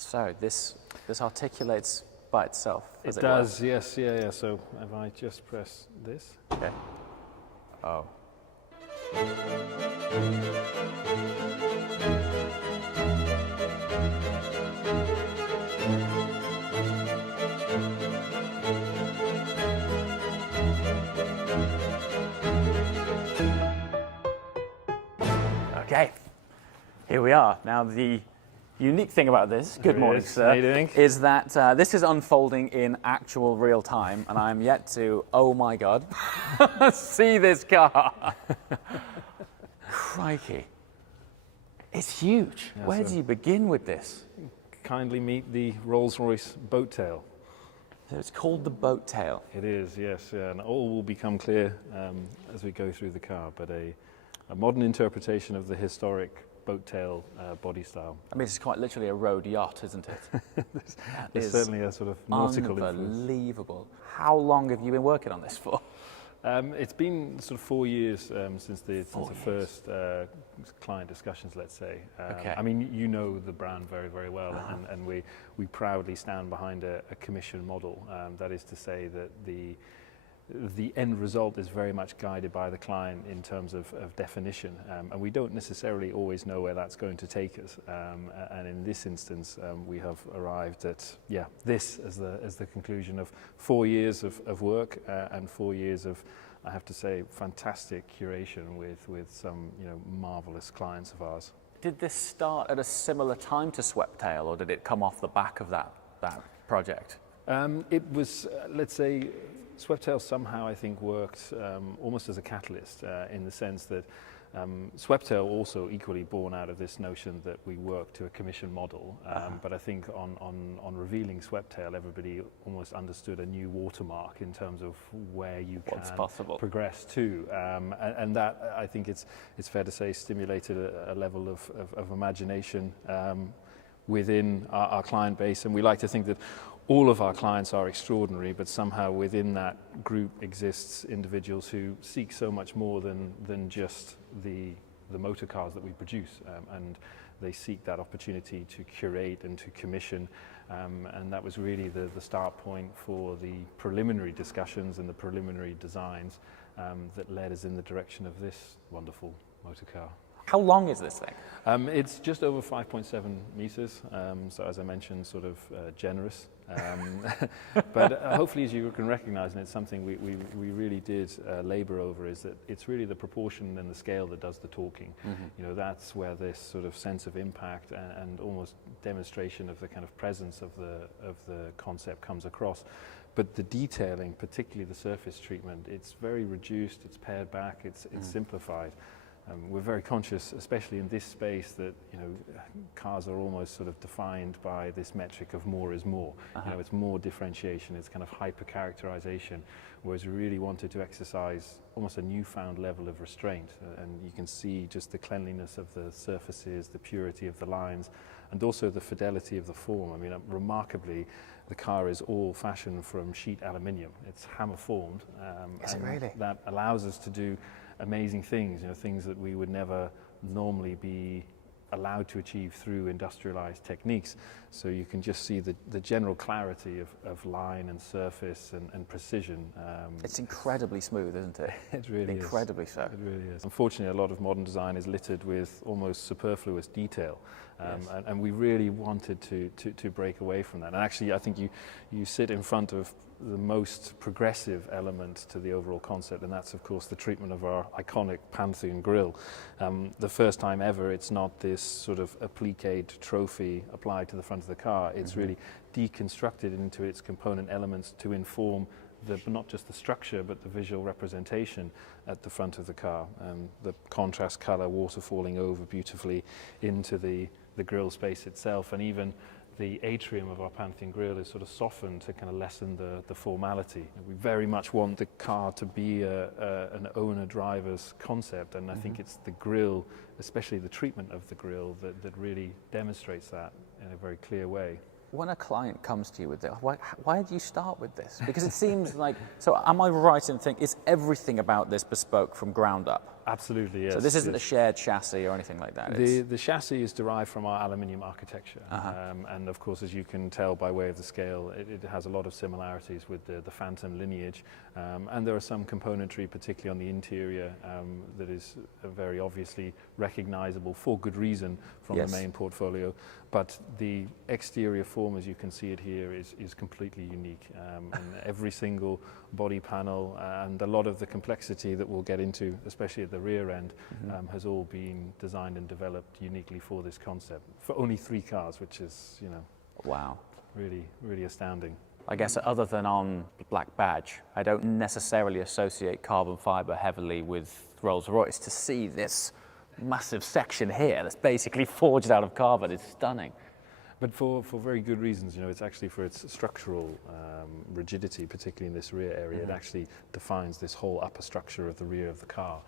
So this articulates by itself, It were? does, yes, yeah. So if I just press this. Okay. Oh. Okay, here we are. Now the unique thing about this, good morning sir, how you doing? is that this is unfolding in actual real time and I'm yet to, oh my God, see this car. Crikey. It's huge. Yeah, Where do you begin with this? Kindly meet the Rolls Royce boat tail. So it's called the boat tail. It is, yes, and all will become clear as we go through the car, but a modern interpretation of the historic boat tail body style. I mean, it's quite literally a road yacht, isn't it? There's certainly a sort of nautical influence. Unbelievable. How long have you been working on this for? It's been sort of 4 years since the first client discussions, let's say. Okay. I mean, you know the brand very, very well, and we proudly stand behind a commission model. That is to say that the end result is very much guided by the client in terms of definition, and we don't necessarily always know where that's going to take us. And in this instance, we have arrived at this as the conclusion of 4 years of work and 4 years of, I have to say, fantastic curation with some marvelous clients of ours. Did this start at a similar time to Sweptail, or did it come off the back of that project? It was, let's say, Sweptail somehow, I think, worked almost as a catalyst in the sense that Sweptail also equally born out of this notion that we work to a commission model. But I think on revealing Sweptail, everybody almost understood a new watermark in terms of where you can progress to. And that, I think it's fair to say, stimulated a level of imagination within our client base. And we like to think that all of our clients are extraordinary, but somehow within that group exists individuals who seek so much more than just the motor cars that we produce, and they seek that opportunity to curate and to commission, and that was really the start point for the preliminary discussions and the preliminary designs that led us in the direction of this wonderful motor car. How long is this thing? It's just over 5.7 meters, so as I mentioned, sort of generous. But hopefully, as you can recognize, and it's something we really did labor over, is that it's really the proportion and the scale that does the talking. Mm-hmm. That's where this sort of sense of impact and almost demonstration of the kind of presence of the concept comes across. But the detailing, particularly the surface treatment, it's very reduced, it's pared back, it's simplified. We're very conscious, especially in this space, that cars are almost sort of defined by this metric of more is more. It's more differentiation, it's kind of hyper characterization, whereas we really wanted to exercise almost a newfound level of restraint. And you can see just the cleanliness of the surfaces, the purity of the lines, and also the fidelity of the form. I mean, remarkably, the car is all fashioned from sheet aluminium. It's hammer formed. Is it really? That allows us to do amazing things, things that we would never normally be allowed to achieve through industrialized techniques. So you can just see the general clarity of line and surface and precision. It's incredibly smooth, isn't it? It really is. Incredibly so. It really is. Unfortunately, a lot of modern design is littered with almost superfluous detail. And we really wanted to break away from that. And actually, I think you sit in front of the most progressive element to the overall concept, and that's of course the treatment of our iconic Pantheon grille. The first time ever, it's not this sort of appliqued trophy applied to the front of the car. It's really deconstructed into its component elements to inform not just the structure but the visual representation at the front of the car. The contrast color waterfalling over beautifully into the grille space itself, and even the atrium of our Pantheon grille is sort of softened to kind of lessen the formality. We very much want the car to be an owner-driver's concept, and I think it's the grille, especially the treatment of the grille, that really demonstrates that in a very clear way. when a client comes to you with this, why do you start with this? Because it seems like, so am I right in thinking, is everything about this bespoke from ground up? Absolutely, yes. So this isn't yes. a shared chassis or anything like that? The chassis is derived from our aluminium architecture. And of course, as you can tell by way of the scale, it has a lot of similarities with the Phantom lineage. And there are some componentry, particularly on the interior, that is very obviously recognizable for good reason from the main portfolio. But the exterior form, as you can see it here, is completely unique. And every single body panel and a lot of the complexity that we'll get into, especially at the rear end, has all been designed and developed uniquely for this concept. For only 3 cars, which is, you know, wow, really, really astounding. I guess other than on Black Badge, I don't necessarily associate carbon fiber heavily with Rolls Royce. To see this massive section here that's basically forged out of carbon is stunning. But for very good reasons, you know, it's actually for its structural rigidity, particularly in this rear area. It actually defines this whole upper structure of the rear of the car,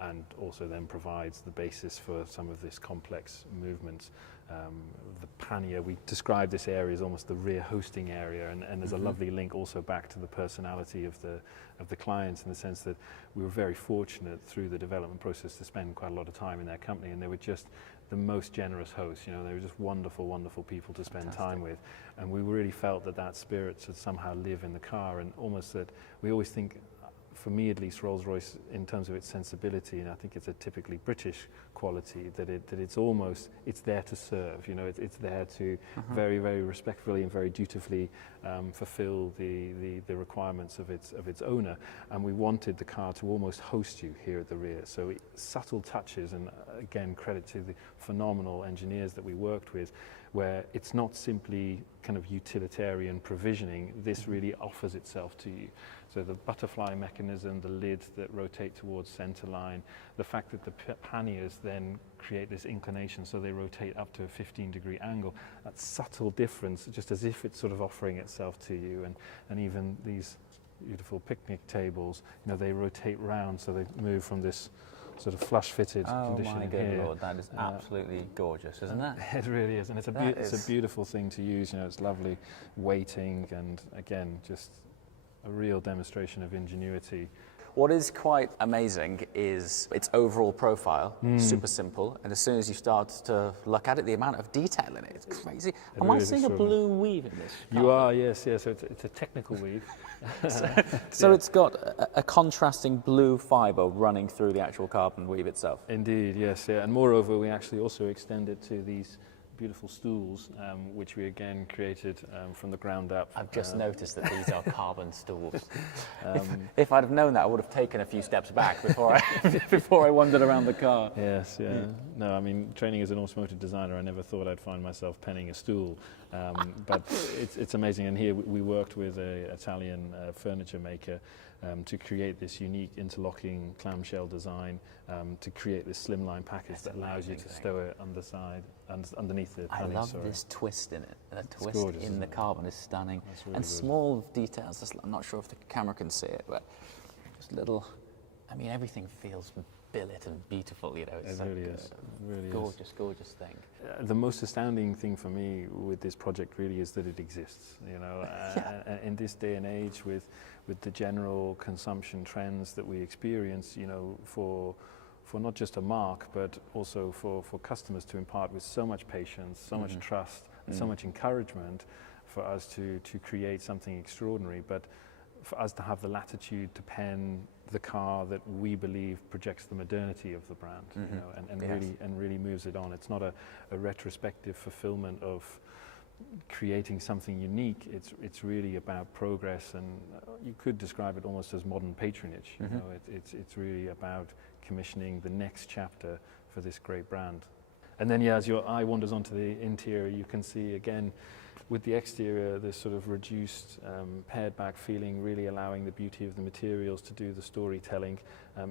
and also then provides the basis for some of this complex movement. The pannier, we describe this area as almost the rear hosting area, and there's a lovely link also back to the personality of the clients, in the sense that we were very fortunate through the development process to spend quite a lot of time in their company, and they were just the most generous hosts. You know, they were just wonderful, wonderful people to spend time with, and we really felt that spirit should somehow live in the car, and almost that we always think, for me at least, Rolls-Royce, in terms of its sensibility, and I think it's a typically British quality, that it's there to serve. You know, it's there to very, very respectfully and very dutifully fulfill the requirements of its owner. And we wanted the car to almost host you here at the rear. So subtle touches, and again, credit to the phenomenal engineers that we worked with, where it's not simply kind of utilitarian provisioning. This really offers itself to you. So the butterfly mechanism, the lid that rotate towards center line, the fact that the panniers then create this inclination so they rotate up to a 15-degree angle, that subtle difference, just as if it's sort of offering itself to you. And even these beautiful picnic tables, you know, they rotate round, so they move from this sort of flush-fitted condition. Oh my good here. Lord, that is absolutely gorgeous, isn't it? It really is, and it's a beautiful thing to use. You know, it's lovely weighting, and again, just a real demonstration of ingenuity. What is quite amazing is its overall profile, super simple, and as soon as you start to look at it, the amount of detail in it, it's crazy. Am I seeing a blue weave in this? You are, yes, so it's a technical weave. So it's got a contrasting blue fibre running through the actual carbon weave itself. Indeed, yes, yeah, and moreover, we actually also extend it to these beautiful stools, which we again created from the ground up. I've just noticed that these are carbon stools. If I'd have known that, I would have taken a few steps back before I wandered around the car. Yes, yeah. No, I mean, training as an automotive designer, I never thought I'd find myself penning a stool. But it's amazing. And here we worked with an Italian furniture maker to create this unique interlocking clamshell design, to create this slimline package that allows you to stow it underneath the panel. I love this twist in it. The twist gorgeous, in the carbon is stunning. Really and good. Small details, I'm not sure if the camera can see it, but just little, I mean, everything feels billet and beautiful, you know. It's it really is. Really gorgeous, gorgeous thing. The most astounding thing for me with this project really is that it exists. You know, in this day and age, with the general consumption trends that we experience, you know, for not just a marque, but also for customers to impart with so much patience, so much trust, and so much encouragement for us to create something extraordinary, but for us to have the latitude to pen the car that we believe projects the modernity of the brand, you know, and really moves it on. It's not a retrospective fulfillment of creating something unique. It's really about progress, and you could describe it almost as modern patronage. You know, it's really about commissioning the next chapter for this great brand. And then, as your eye wanders onto the interior, you can see again with the exterior this sort of reduced, pared back feeling, really allowing the beauty of the materials to do the storytelling.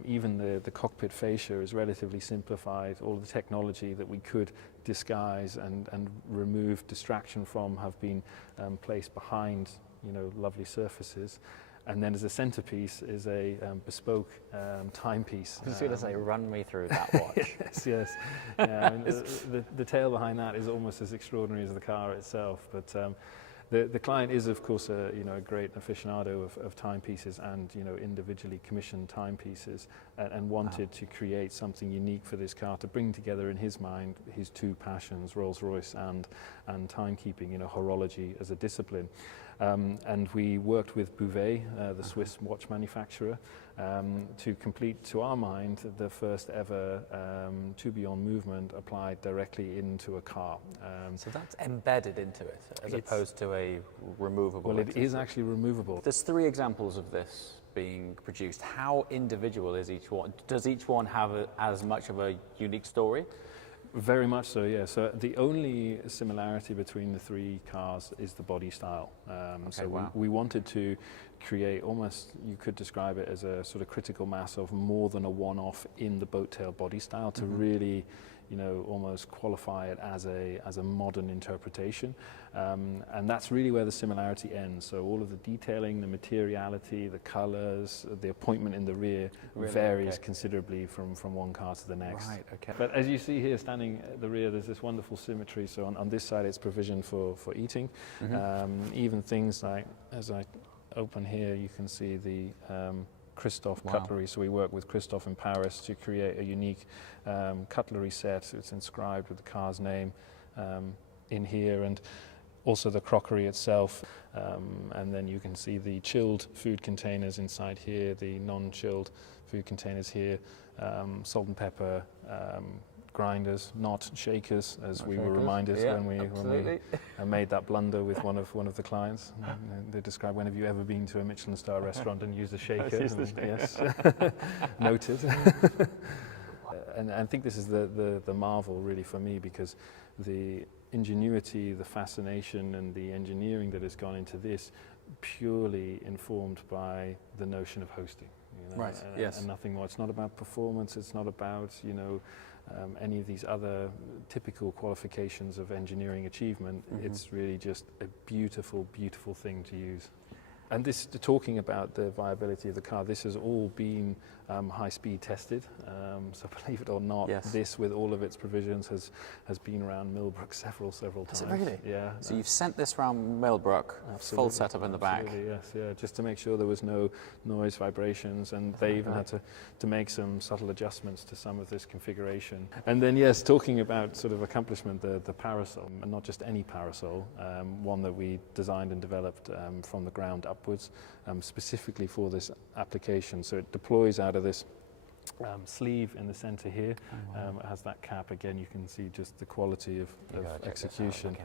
Even the cockpit fascia is relatively simplified. All the technology that we could disguise and remove distraction from have been placed behind, you know, lovely surfaces. And then as a centerpiece is a bespoke timepiece. I was going to say, run me through that watch. Yes. Yeah, I mean, the tale behind that is almost as extraordinary as the car itself. But the client is, of course, a great aficionado of timepieces and individually commissioned timepieces, and wanted to create something unique for this car to bring together in his mind his two passions, Rolls Royce and timekeeping, horology as a discipline. And we worked with Bouvet, the Swiss watch manufacturer, to complete, to our mind, the first ever tourbillon movement applied directly into a car. So that's embedded into it, as opposed to a removable. Well, it is actually removable. There's 3 examples of this being produced. How individual is each one? Does each one have as much of a unique story? Very much so, yeah. So the only similarity between the 3 cars is the body style. We wanted to create almost, you could describe it as a sort of critical mass of more than a one-off in the boat tail body style to really, almost qualify it as a modern interpretation. And that's really where the similarity ends. So all of the detailing, the materiality, the colors, the appointment in the rear varies considerably from one car to the next. Right, okay. But as you see here, standing at the rear, there's this wonderful symmetry. So on this side, it's provision for eating. Even things like, as I open here, you can see the Christophe cutlery. So we work with Christophe in Paris to create a unique cutlery set. It's inscribed with the car's name in here, and also the crockery itself. And then you can see the chilled food containers inside here, the non-chilled food containers here, salt and pepper grinders, not shakers, as we were reminded when we made that blunder with one of the clients. They described, when have you ever been to a Michelin star restaurant and used a shaker? Yes, noted. And I think this is the marvel really for me, because the ingenuity, the fascination and the engineering that has gone into this, purely informed by the notion of hosting. And nothing more. It's not about performance, it's not about any of these other typical qualifications of engineering achievement. It's really just a beautiful, beautiful thing to use. And this, talking about the viability of the car, this has all been high-speed tested. So believe it or not, this, with all of its provisions, has been around Millbrook several times. Is it really? Yeah. So you've sent this round Millbrook, full setup in the back. Yes, yeah, just to make sure there was no noise, vibrations, and they even had to make some subtle adjustments to some of this configuration. And then, yes, talking about sort of accomplishment, the parasol, and not just any parasol, one that we designed and developed from the ground upwards, specifically for this application. So it deploys out of this sleeve in the center here. It has that cap. Again, you can see just the quality of execution.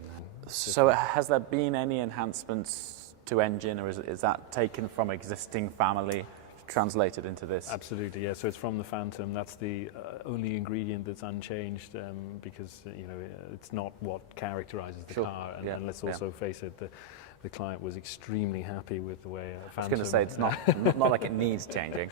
So has there been any enhancements to engine, or is that taken from existing family, translated into this? Absolutely, yeah. So it's from the Phantom. That's the only ingredient that's unchanged, because it's not what characterizes the car. And let's also face it, the client was extremely happy with the way Phantom. I was going to say, it's not like it needs changing.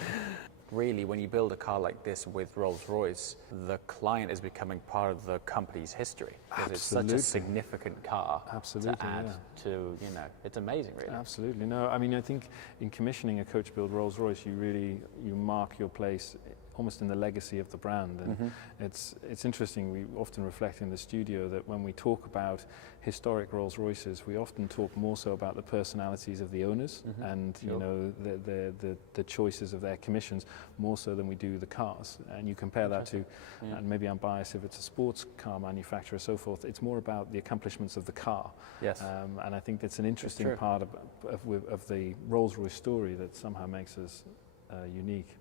Really, when you build a car like this with Rolls Royce, the client is becoming part of the company's history. Because it's such a significant car to add to, it's amazing, really. Absolutely. No, I mean, I think in commissioning a coach build Rolls Royce, you mark your place almost in the legacy of the brand. And it's interesting, we often reflect in the studio that when we talk about historic Rolls Royces, we often talk more so about the personalities of the owners and the choices of their commissions, more so than we do the cars. And you compare that to, and maybe I'm biased if it's a sports car manufacturer, so forth, it's more about the accomplishments of the car. Yes. And I think that's an interesting part of the Rolls Royce story that somehow makes us unique.